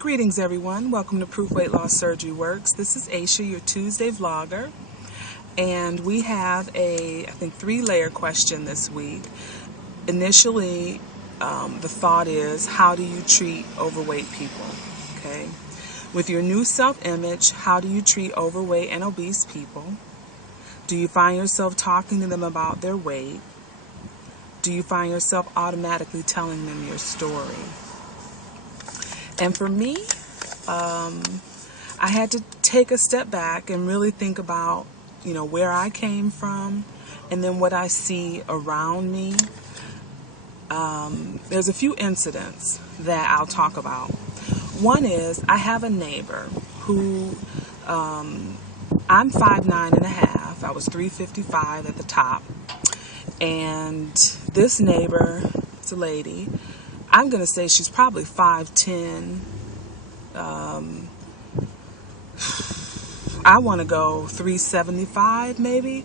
Greetings everyone, welcome to Proof Weight Loss Surgery Works. This is Aisha, your Tuesday vlogger, and we have I think 3-layer question this week. Initially, the thought is, how do you treat overweight people? Okay, with your new self-image, how do you treat overweight and obese people? Do you find yourself talking to them about their weight? Do you find yourself automatically telling them your story? And for me, I had to take a step back and really think about, where I came from and then what I see around me. There's a few incidents that I'll talk about. One is, I have a neighbor who, I'm 5'9.5". I was 355 at the top. And this neighbor, it's a lady, I'm going to say she's probably 5'10". I want to go 375 maybe.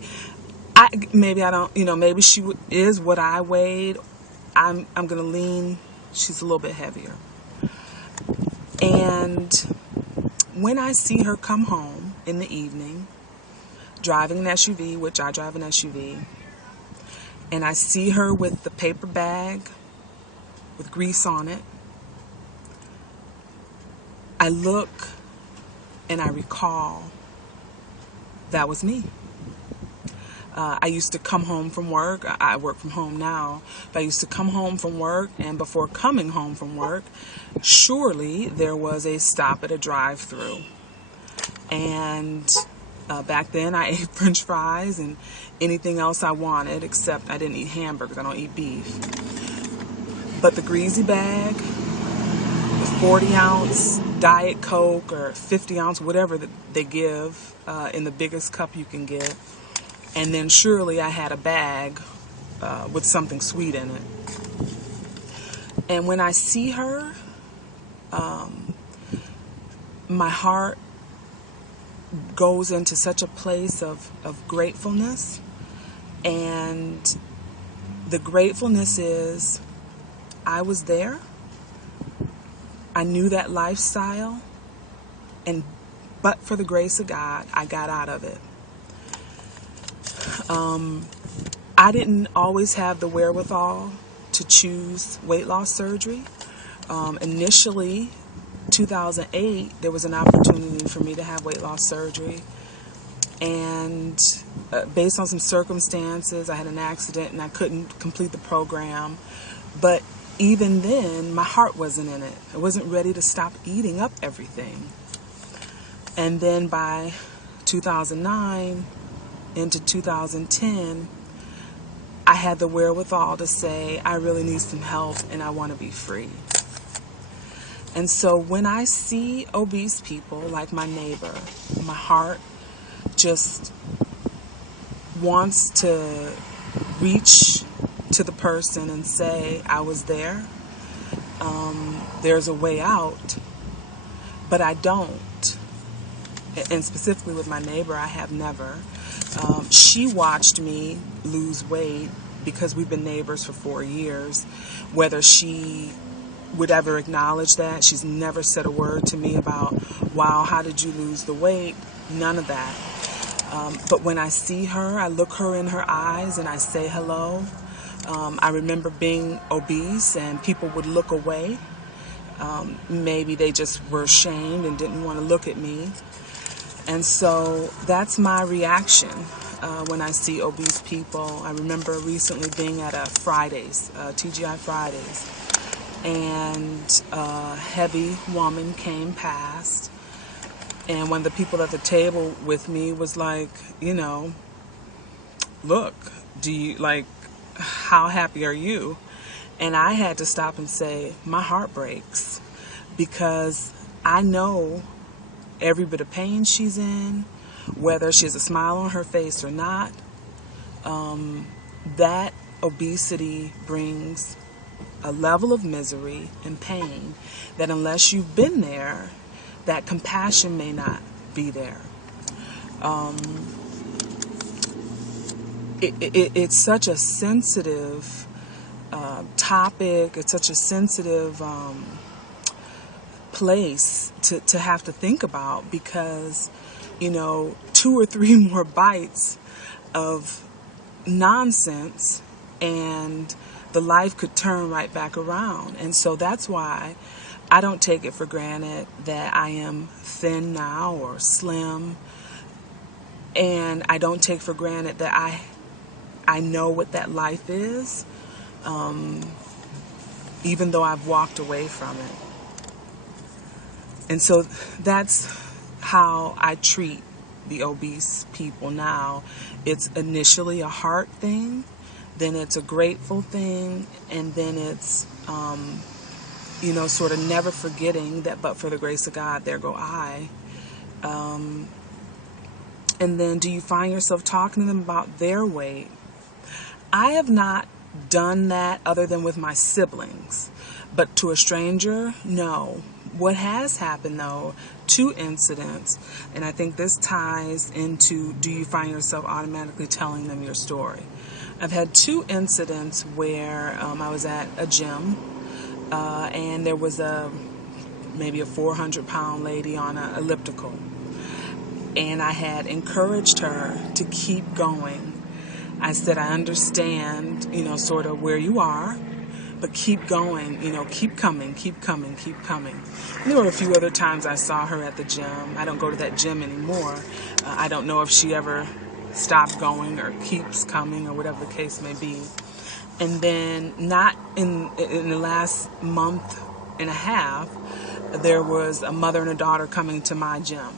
Maybe she is what I weighed. I'm going to lean, she's a little bit heavier. And when I see her come home in the evening, driving an SUV, which I drive an SUV, and I see her with the paper bag with grease on it, I look and I recall that was me. I used to come home from work. I work from home now, but I used to come home from work, and before coming home from work, surely there was a stop at a drive-thru. And back then I ate French fries and anything else I wanted, except I didn't eat hamburgers. I don't eat beef. But the greasy bag, the 40-ounce Diet Coke or 50-ounce, whatever that they give in the biggest cup you can get. And then surely I had a bag with something sweet in it. And when I see her, my heart goes into such a place of gratefulness. And the gratefulness is, I was there. I knew that lifestyle, but for the grace of God, I got out of it. I didn't always have the wherewithal to choose weight loss surgery. Initially, 2008, there was an opportunity for me to have weight loss surgery. And based on some circumstances, I had an accident and I couldn't complete the program. But even then, my heart wasn't in it. I wasn't ready to stop eating up everything. And then by 2009 into 2010, I had the wherewithal to say, I really need some help and I want to be free. And so when I see obese people like my neighbor, my heart just wants to reach to the person and say, I was there. There's a way out, but I don't. And specifically with my neighbor, I have never. She watched me lose weight because we've been neighbors for 4 years. Whether she would ever acknowledge that, she's never said a word to me about, wow, how did you lose the weight? None of that. But when I see her, I look her in her eyes and I say hello. I remember being obese and people would look away. Maybe they just were ashamed and didn't want to look at me. And so that's my reaction when I see obese people. I remember recently being at a Fridays, TGI Fridays, and a heavy woman came past. And one of the people at the table with me was like, look, how happy are you? And I had to stop and say, my heart breaks, because I know every bit of pain she's in, whether she has a smile on her face or not. That obesity brings a level of misery and pain that unless you've been there, that compassion may not be there. It's such a sensitive topic. It's such a sensitive place to have to think about, because, 2 or 3 more bites of nonsense and the life could turn right back around. And so that's why I don't take it for granted that I am thin now or slim. And I don't take for granted that I know what that life is, even though I've walked away from it. And so that's how I treat the obese people now. It's initially a heart thing, then it's a grateful thing, and then it's, sort of never forgetting that but for the grace of God, there go I. And then do you find yourself talking to them about their weight? I have not done that other than with my siblings, but to a stranger, no. What has happened, though, 2 incidents, and I think this ties into, do you find yourself automatically telling them your story? I've had 2 incidents where I was at a gym, and there was maybe a 400-pound lady on an elliptical, and I had encouraged her to keep going. I said, I understand, sort of where you are, but keep going, keep coming, keep coming, keep coming. And there were a few other times I saw her at the gym. I don't go to that gym anymore. I don't know if she ever stopped going or keeps coming or whatever the case may be. And then not in the last month and a half, there was a mother and a daughter coming to my gym.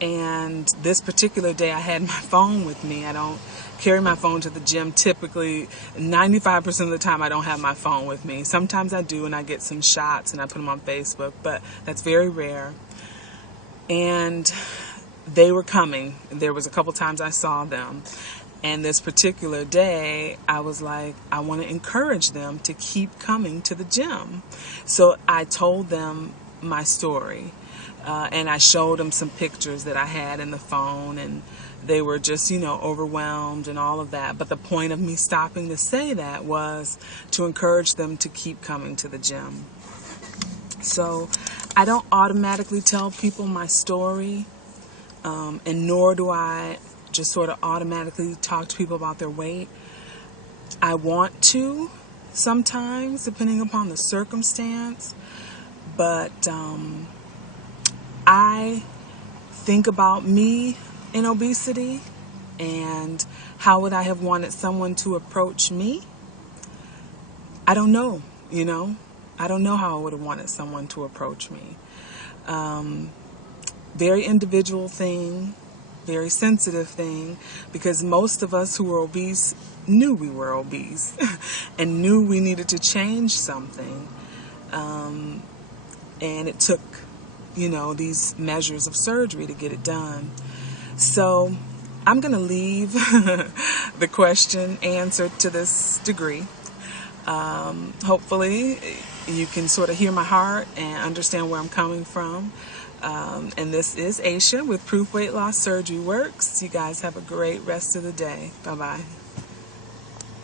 And this particular day I had my phone with me. I don't carry my phone to the gym. Typically, 95% of the time I don't have my phone with me. Sometimes I do, and I get some shots and I put them on Facebook, but that's very rare. And they were coming. There was a couple times I saw them. And this particular day, I was like, I want to encourage them to keep coming to the gym. So I told them my story. And I showed them some pictures that I had in the phone, and they were just, overwhelmed and all of that. But the point of me stopping to say that was to encourage them to keep coming to the gym. So I don't automatically tell people my story, and nor do I just sort of automatically talk to people about their weight. I want to sometimes, depending upon the circumstance, but I think about me in obesity and how would I have wanted someone to approach me. I don't know, I don't know how I would have wanted someone to approach me. Very individual thing, very sensitive thing, because most of us who were obese knew we were obese and knew we needed to change something. And it took these measures of surgery to get it done. So I'm going to leave the question answered to this degree. Hopefully you can sort of hear my heart and understand where I'm coming from. And this is Aisha with Proof Weight Loss Surgery Works. You guys have a great rest of the day. Bye-bye.